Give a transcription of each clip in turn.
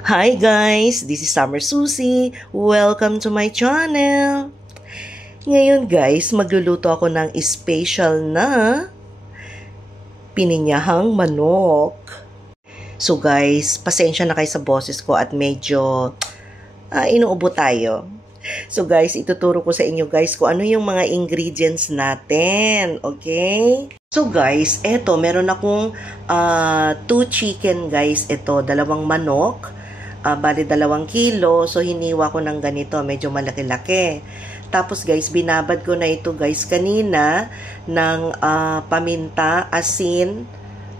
Hi guys, this is Summer Susie. Welcome to my channel. Ngayon guys, magluluto ako ng special na pininyahang manok. So guys, pasensya na kayo sa boses ko at medyo inuubo tayo. So guys, ituturo ko sa inyo guys kung ano yung mga ingredients natin. Okay? So guys, eto, meron akong 2 chicken guys. Ito, 2 manok. Bali 2 kilo. So hiniwa ko ng ganito, medyo malaki-laki. Tapos guys, binabad ko na ito guys kanina ng paminta, asin,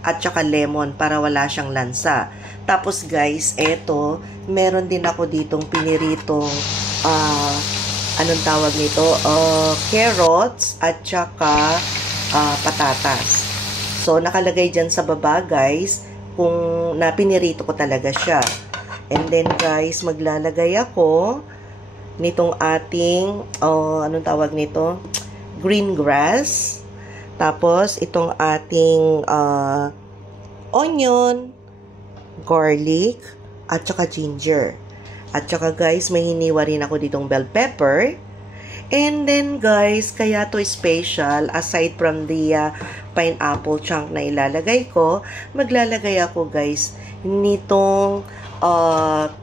at saka lemon para wala siyang lansa. Tapos guys, eto, meron din ako ditong piniritong anong tawag nito? Carrots at saka patatas. So, nakalagay dyan sa baba, guys, kung napinirito ko talaga siya. And then, guys, maglalagay ako nitong ating, anong tawag nito? Green grass. Tapos, itong ating onion, garlic, at saka ginger. At saka, guys, may hiniwa rin ako ditong bell pepper. And then guys, kaya to special, aside from the pineapple chunk na ilalagay ko, maglalagay ako guys nitong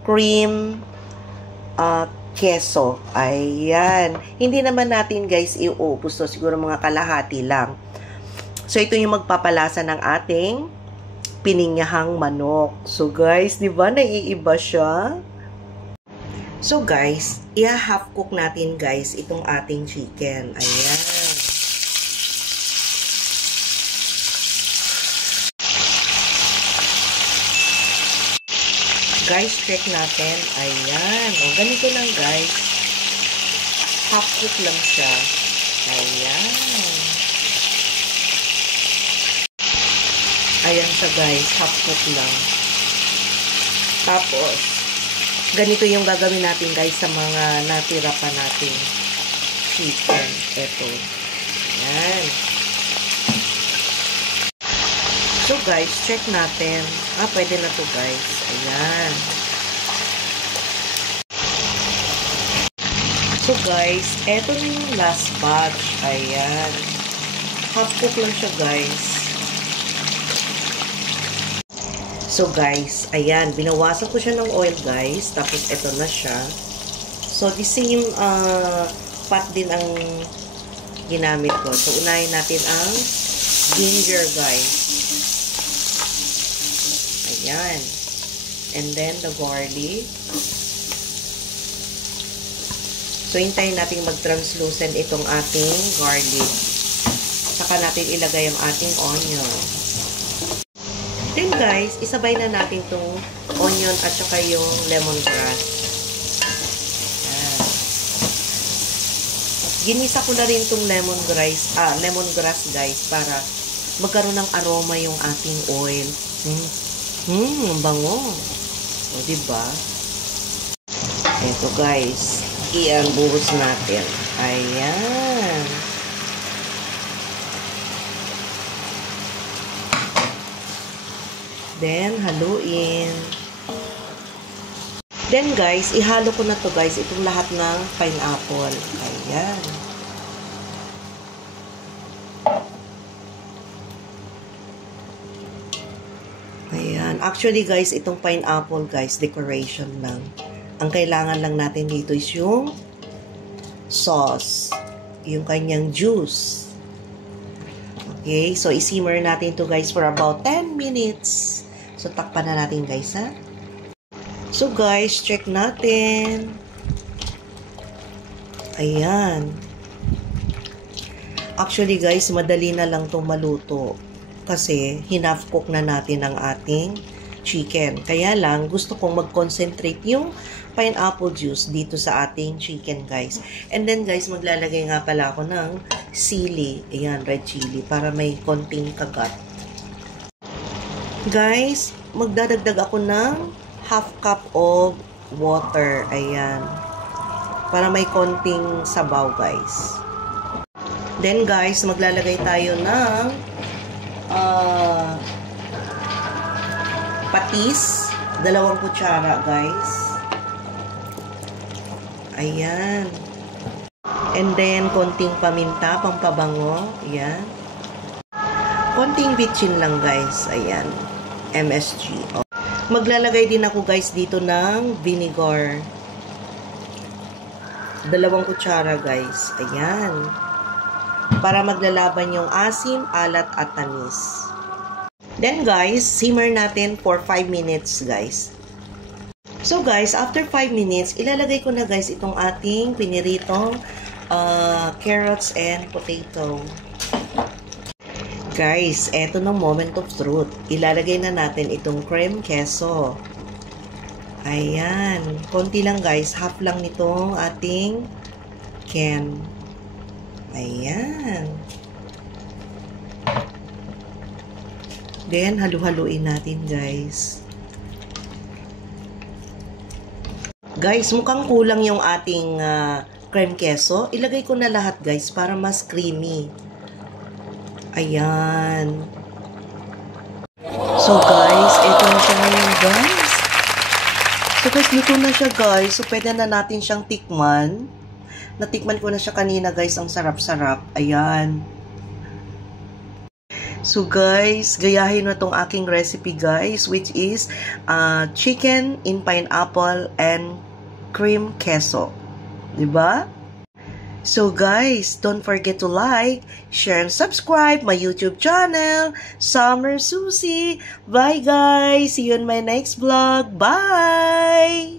cream keso. Ayan. Hindi naman natin guys iubos to, siguro mga kalahati lang. So ito yung magpapalasa ng ating pininyahang manok. So guys, di ba naiiba siya? So guys, i-half cook natin guys itong ating chicken. Ayan. Guys, check natin. Ayan. O, ganito lang guys. Half cook lang siya. Ayan. Ayan siya guys. Half cook lang. Tapos, ganito yung gagawin natin guys sa mga natira pa natin chicken. Ito. Ayan. So guys, check natin. Pwede na to guys. Ayan. So guys, eto na yung last batch. Ayan. Half cook lang siya guys. So guys, ayan, binawasan ko siya ng oil guys, tapos ito na siya. So the same pot din ang ginamit ko. So unahin natin ang ginger guys. Ayan. And then the garlic. So hintayin natin mag-translucent itong ating garlic. Saka natin ilagay ang ating onion. Then guys, isabay na natin itong onion at saka yung lemongrass. Ginisa ko na rin itong lemongrass guys para magkaroon ng aroma yung ating oil. Ang bango. O diba? Ito guys, buhos natin. Ayan. Then, haluin. Then, guys, ihalo ko na to guys, itong lahat ng pineapple. Ayan. Ayan. Actually, guys, itong pineapple, guys, decoration lang. Ang kailangan lang natin dito is yung sauce. Yung kanyang juice. Okay, so isimmer natin to guys for about 10 minutes. So, takpan na natin guys, ha? So, guys, check natin. Ayan. Actually, guys, madali na lang itong maluto. Kasi, hinhalf cook na natin ang ating chicken. Kaya lang, gusto kong mag-concentrate yung pineapple juice dito sa ating chicken, guys. And then, guys, maglalagay nga pala ako ng sili. Ayan, red chili. Para may konting kagat. Guys, magdadagdag ako ng half cup of water. Ayan. Para may konting sabaw, guys. Then, guys, maglalagay tayo ng patis. 2 kutsara, guys. Ayan. And then, konting paminta, pampabango. Ayan. Konting bitchin lang, guys. Ayan. MSG. Oh. Maglalagay din ako, guys, dito ng vinegar. 2 kutsara, guys. Ayan. Para maglalaban yung asim, alat, at tamis. Then, guys, simmer natin for 5 minutes, guys. So, guys, after 5 minutes, ilalagay ko na, guys, itong ating piniritong carrots and potato. Guys, eto na moment of truth. Ilalagay na natin itong cream queso. Ayan. Konti lang, guys. Half lang nitong ating can. Ayan. Then, halu-haluin natin, guys. Guys, mukhang kulang yung ating cream queso. Ilagay ko na lahat, guys, para mas creamy. Ayan. So, guys, ito na siya ngayon, guys. So, guys, luto na siya, guys. So, pwede na natin siyang tikman. Natikman ko na siya kanina, guys. Ang sarap-sarap. Ayan. So, guys, gayahin na tong aking recipe, guys, which is chicken in pineapple and cream queso. Diba? So, guys, don't forget to like, share, and subscribe my YouTube channel, Summer Susie. Bye, guys. See you in my next vlog. Bye!